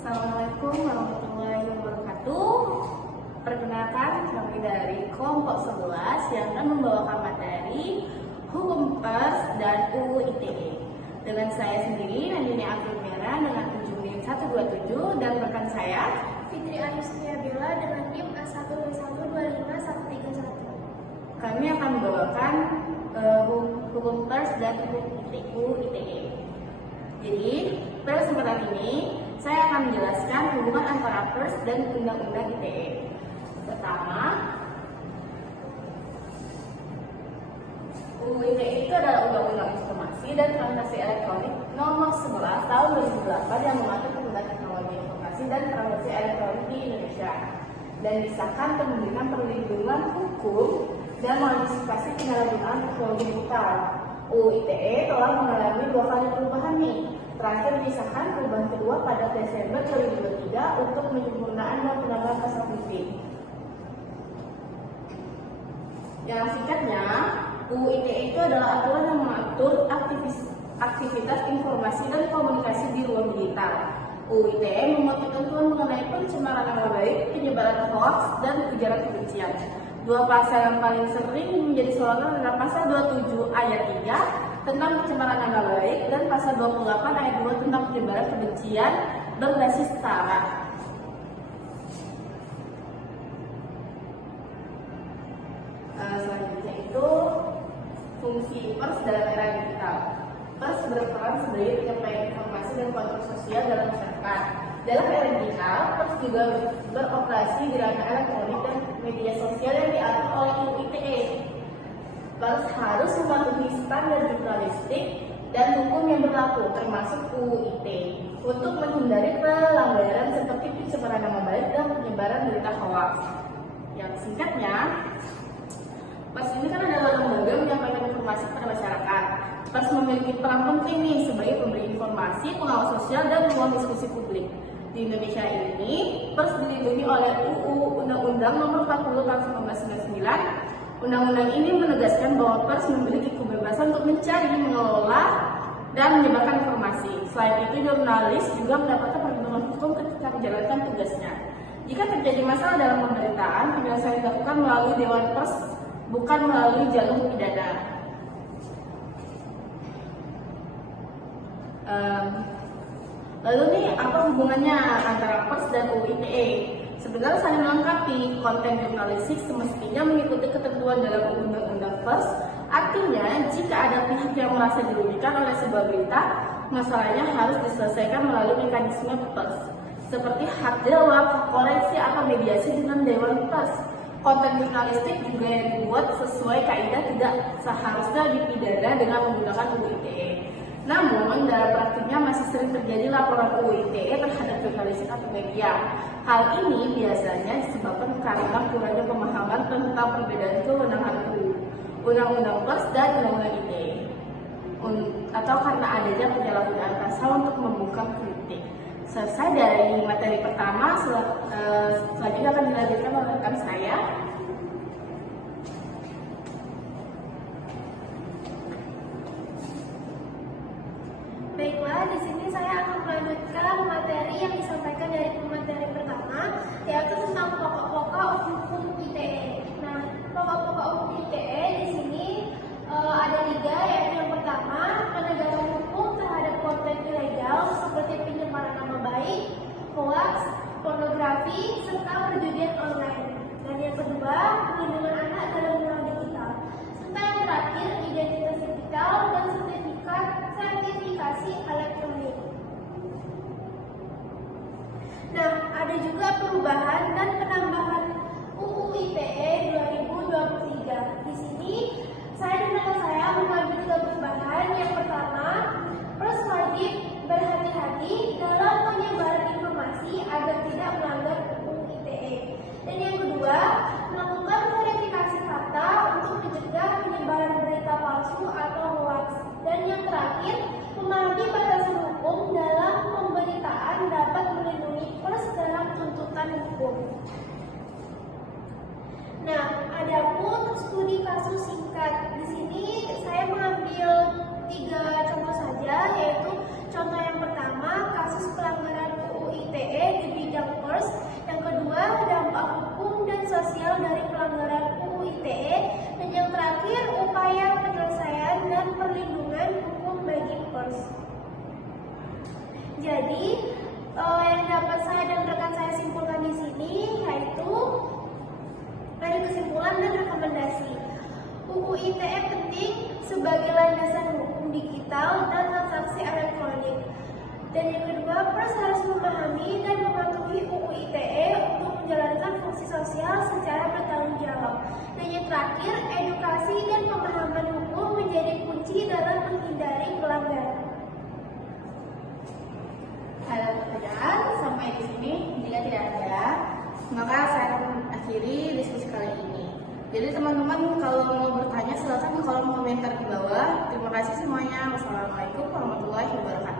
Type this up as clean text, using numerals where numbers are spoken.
Assalamualaikum warahmatullahi wabarakatuh. Perkenalkan, kami dari kelompok 11 yang akan membawakan materi Hukum Pers dan UU ITE. Dengan saya sendiri, Nandini Abdul Merah dengan ujung NIM 127 dan rekan saya Fitri Ayustia Bella dengan NIM A1212531. Kami akan membawakan Hukum Pers dan UU ITE. Jadi, pada kesempatan ini saya akan menjelaskan hubungan antara Pers dan Undang-Undang ITE. Pertama, UU ITE itu adalah Undang-Undang Informasi dan Transaksi Elektronik Nomor 11 Tahun 2008 yang mengatur penggunaan teknologi informasi dan transaksi elektronik di Indonesia dan disahkan untuk memberikan perlindungan hukum dan mengantisipasi penyalahgunaan teknologi digital. UU ITE telah mengalami 2 kali perubahan nih. Terakhir disahkan perubahan kedua pada Desember 2023 untuk penyempurnaan dan penambahan pasal penting. Yang singkatnya, UU ITE itu adalah aturan yang mengatur aktivitas informasi dan komunikasi di ruang digital. UU ITE memuat ketentuan mengenai pencemaran nama baik, penyebaran hoax, dan ujaran kebencian. 2 pasal yang paling sering menjadi sorotan adalah pasal 27 ayat 3 tentang pencemaran nama baik dan pasal 28 ayat 2 tentang penyebaran kebencian berbasis sara. Selanjutnya itu fungsi Pers dalam era digital. Pers berperan sebagai penyampaian informasi dan kontrol sosial dalam masyarakat. Dalam era digital, Pers juga beroperasi di ranah elektronik dan media sosial yang diatur oleh UU ITE. Pers harus mematuhi standar jurnalistik dan hukum yang berlaku, termasuk UU ITE, untuk menghindari pelanggaran seperti pencemaran nama baik dan penyebaran berita hoax. Yang singkatnya, Pers ini kan adalah lembaga menyampaikan informasi kepada masyarakat. Pers memiliki peran penting nih sebagai pemberi informasi, pengawas sosial, dan ruang diskusi publik. Di Indonesia ini, Pers dilindungi oleh UU Undang-Undang Nomor 40 Tahun 1999. Undang-undang ini menegaskan bahwa Pers memiliki kebebasan untuk mencari, mengelola, dan menyebarkan informasi. Selain itu, jurnalis juga mendapatkan perlindungan hukum ketika menjalankan tugasnya. Jika terjadi masalah dalam pemberitaan, penyelesaian dilakukan melalui Dewan Pers, bukan melalui jalur pidana. Lalu nih, apa hubungannya antara Pers dan UU ITE? Sebenarnya saling melengkapi. Konten jurnalistik semestinya mengikuti ketentuan dalam Undang-Undang Pers. Artinya, jika ada pihak yang merasa dirugikan oleh sebuah berita, masalahnya harus diselesaikan melalui mekanisme Pers, seperti hak jawab, koreksi, atau mediasi dengan Dewan Pers. Konten jurnalistik juga yang dibuat sesuai kaidah tidak seharusnya dipidana dengan menggunakan UU ITE. Namun, dalam praktiknya masih sering terjadi laporan UU ITE terhadap jurnalistik atau media. Hal ini biasanya disebabkan karena kurangnya pemahaman tentang perbedaan kewenangan Undang-Undang Pers dan Undang-Undang ITE, atau karena adanya penyalahgunaan pasal untuk membuka kritik. Selesai dari materi pertama, selanjutnya akan dilanjutkan oleh rekan saya. Baiklah, di sini saya akan melanjutkan materi yang disampaikan dari pemateri pertama, yaitu tentang pokok-pokok hukum ITE. Nah, pokok-pokok hukum ITE di sini ada 3, yaitu yang pertama, penegakan hukum terhadap konten ilegal seperti pencemaran nama baik, hoax, pornografi, serta perjudian online. Dan yang kedua, perlindungan anak dalam era digital. Serta yang terakhir, identitas digital dan sertifikasi elektronik. Nah, ada juga perubahan dan penambahan UU ITE 2023. Di sini saya dan rekan saya mengambil 3 perubahan. Yang pertama, Pers wajib berhati-hati dalam penyebaran informasi agar tidak melanggar UU ITE. Dan yang kedua, melakukan verifikasi fakta untuk mencegah penyebaran berita palsu atau hoax. Dan yang terakhir, memahami batasan hukum dalam pemberitaan dapat melindungi Pers dalam tuntutan hukum. Jadi yang dapat saya dan rekan saya simpulkan di sini yaitu dari kesimpulan dan rekomendasi. UU ITE penting sebagai landasan hukum digital dan transaksi elektronik. Dan yang kedua, pers harus memahami dan mematuhi UU ITE untuk menjalankan fungsi sosial secara bertanggung jawab. Dan yang terakhir, edukasi dan pemahaman hukum menjadi kunci dalam menghindari pelanggaran. Ada pertanyaan sampai di sini? Jika tidak ada, maka saya akan akhiri diskusi kali ini. Jadi teman-teman kalau mau bertanya silakan di kolom komentar di bawah. Terima kasih semuanya. Wassalamualaikum warahmatullahi wabarakatuh.